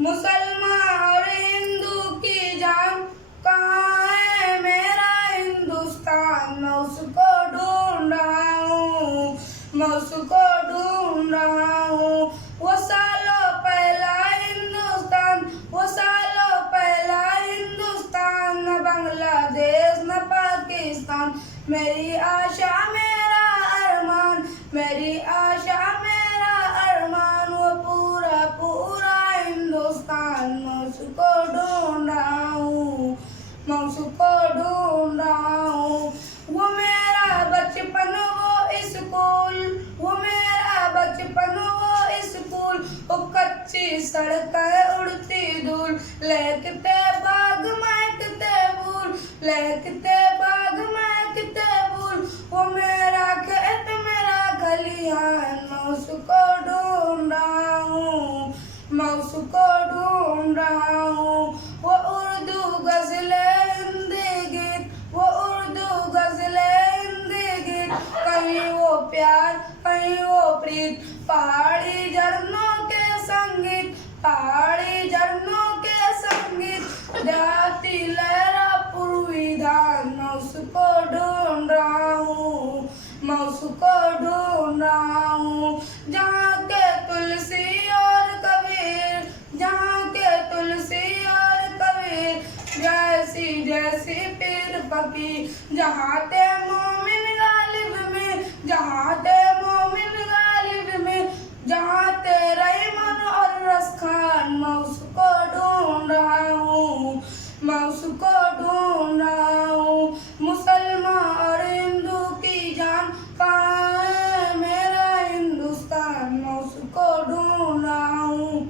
मुसलमान और हिंदू की जान कहाँ है मेरा हिंदुस्तान, मैं उसको ढूंढ रहा हूँ, मैं उसको ढूंढ रहा हूँ। वो सालों पहला हिंदुस्तान, वो सालों पहला हिंदुस्तान, न बांग्लादेश न पाकिस्तान। मेरी आशा मेरा अरमान, मेरी आशा मेरा अरमान, वो पूरा पूरा हिंदुस्तान, मैं उसको ढूंढ रहा हूँ, मैं उसको ढूंढ रहा हूँ। वो मेरा बचपन वो स्कूल, वो मेरा बचपन वो स्कूल, वो कच्ची सड़कें उड़ती धूल, लहकते बाग महकते फूल, लहकते बाग महकते फूल। वो मेरा खेत मेरा खलिहान, मैं उसको ढूंढ रहा हूँ, मैं उसको ढूंढ रहा हूँ। वो उर्दू गज़लें हिंदी गीत, वो उर्दू गज़लें हिंदी गीत, कहीं वो प्यार कहीं वो प्रीत, पहाड़ी झरनों के संगीत, पहाड़ी झरनों के संगीत, जाती लहरा पूर्वी धान, मैं उसको ढूंढ रहा हूँ, मैं उसको ढूंढ रहा हूँ। जहाँ के तुलसी और कबीर, जहाँ के तुलसी और कबीर, जैसी जैसी पीर फकीर, जहाँ ते मोमिन गालिब में, जहाँ ते मोमिन गालिब में, जहाँ ते रहीमन और रसखान, मैं उसको ढूंढ रहा हूँ, मैं उसको ढूंढ रहा हूँ। मुसलमान और हिंदू की जान कहाँ है मेरा हिंदुस्तान, मैं उसको ढूंढ रहा हूँ,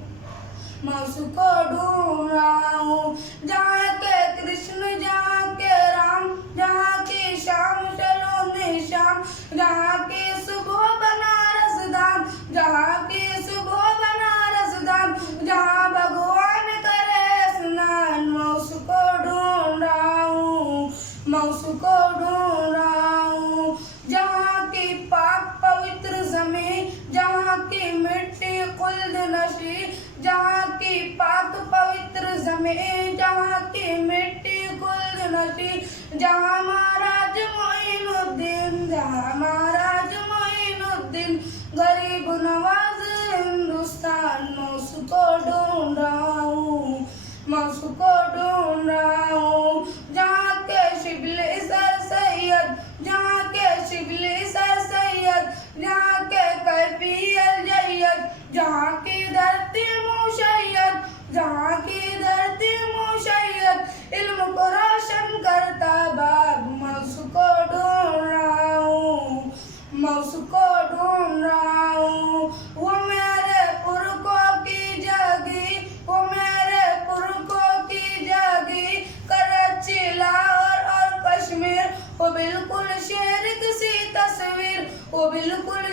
मैं उसको ढूंढ रहा हूँ। जहाँ के कृष्ण जहाँ के राम, जहाँ की शाम सलोनी शाम, जहाँ की सुबह बनारस धाम, जहाँ की सुबह बनारस धाम, जहाँ भगवान करे स्नान, मैं उसको ढूंढ रहा हूँ, मैं उसको ढूंढ रहा हूँ। जहाँ की पाक पवित्र ज़मीं, जहाँ की मिट्टी खुल्द नशी, जहाँ की पाक पवित्र ज़मीं, जहाँ की मिट्टी खुल्द नशी, जहाँ महाराज मोइनुद्दीन, जहाँ महाराज मोइनुद्दीन गरीब नवाज हिंदुस्तान, मैं उसको ढूंढ रहा हूँ, मैं उसको ढूंढ रहा हूँ। जहाँ के शिबली सर सैयद, जहाँ के शिबली सर सैयद, जहाँ के कैफी अल जैयद, जहाँ की धरती मुशय्यद, जहाँ की धरती मुशय्यद, इल्म को रोशन करता बाब, मैं उसको ढूंढ रहा हूँ, मैं उसको ढूंढ रहा हूँ। वो मेरे पुरखों की जागी, वो मेरे पुरखों की जागी, कराची लाहौर और कश्मीर, वो बिल्कुल शेर सी तस्वीर, वो बिल्कुल